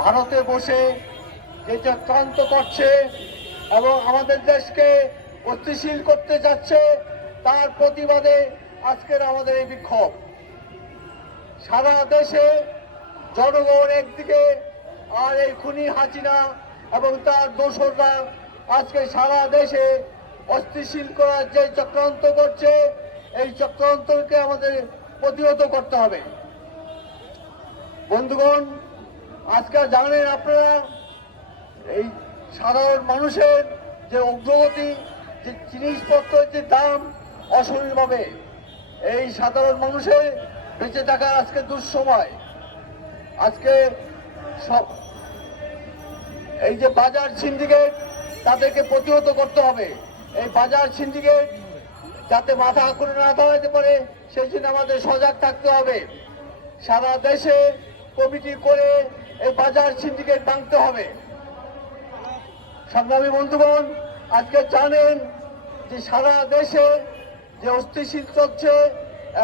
ভারতে বসে যে চক্রান্ত করছে এবং আমাদের দেশকে গতিশীল করতে যাচ্ছে, তার প্রতিবাদে আজকের আমাদের এই বিক্ষোভ। সারা দেশে জনগণ একদিকে আর এই খুনি হাসিনা এবং তার দোসররা আজকে সারা দেশে অস্থিশীল করার যে চক্রান্ত করছে, এই চক্রান্তকে আমাদের প্রতিহত করতে হবে। বন্ধুগণ আজকে জানেন আপনারা, এই সাধারণ মানুষের যে অগ্রগতি যে জিনিসপত্রের যে দাম অশরীরভাবে, এই সাধারণ মানুষের বেঁচে থাকা আজকে দুঃসময়। আজকে সব, এই যে বাজার সিন্ডিকেট, তাদেরকে প্রতিহত করতে হবে। এই বাজার সিন্ডিকেট যাতে মাথা করে না দাঁড়াতে পারে, সেই জন্য আমাদের সজাগ থাকতে হবে। সারা দেশে কমিটি করে এই বাজার সিন্ডিকেট ভাঙতে হবে। সংগ্রামী বন্ধুগণ, আজকে জানেন যে সারা দেশে যে অস্থিশীল চলছে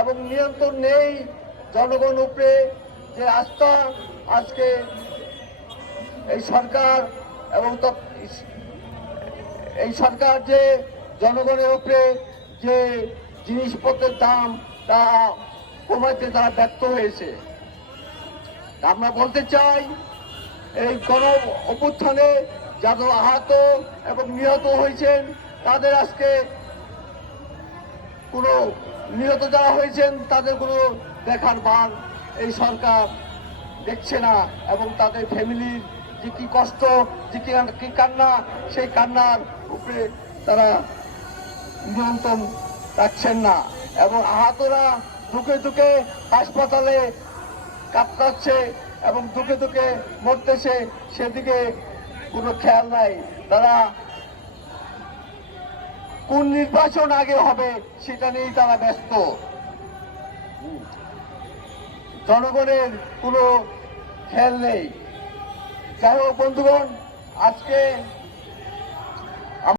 এবং নিয়ন্ত্রণ নেই জনগণ উপরে যে আস্থা আজকে এই সরকার এবং এই সরকার যে জনগণের উপরে যে জিনিসপত্রের দাম তা কমাতে তারা ব্যর্থ হয়েছে। আমরা বলতে চাই, এই গণ অভ্যুত্থানে যারা আহত এবং নিহত হয়েছেন, তাদের আজকে কোনো নিহত যারা হয়েছেন, তাদের কোনো দেখার বার এই সরকার দেখছে না এবং তাদের ফ্যামিলির যে কি কষ্ট, যে কি কি কান্না, সেই কান্নার উপরে তারা নিয়ন্ত্রণ রাখছেন না। এবং আহতরা ঢুকে দুঃখে হাসপাতালে কাতরাচ্ছে এবং দুঃখে দুঃখে মরতেছে সেদিকে কোনো খেয়াল নাই। তারা কোন নির্বাচন আগে হবে সেটা নিয়েই তারা ব্যস্ত। জনগণের কোনো খেয়াল নেই। যাই হোক, বন্ধুগণ, আজকে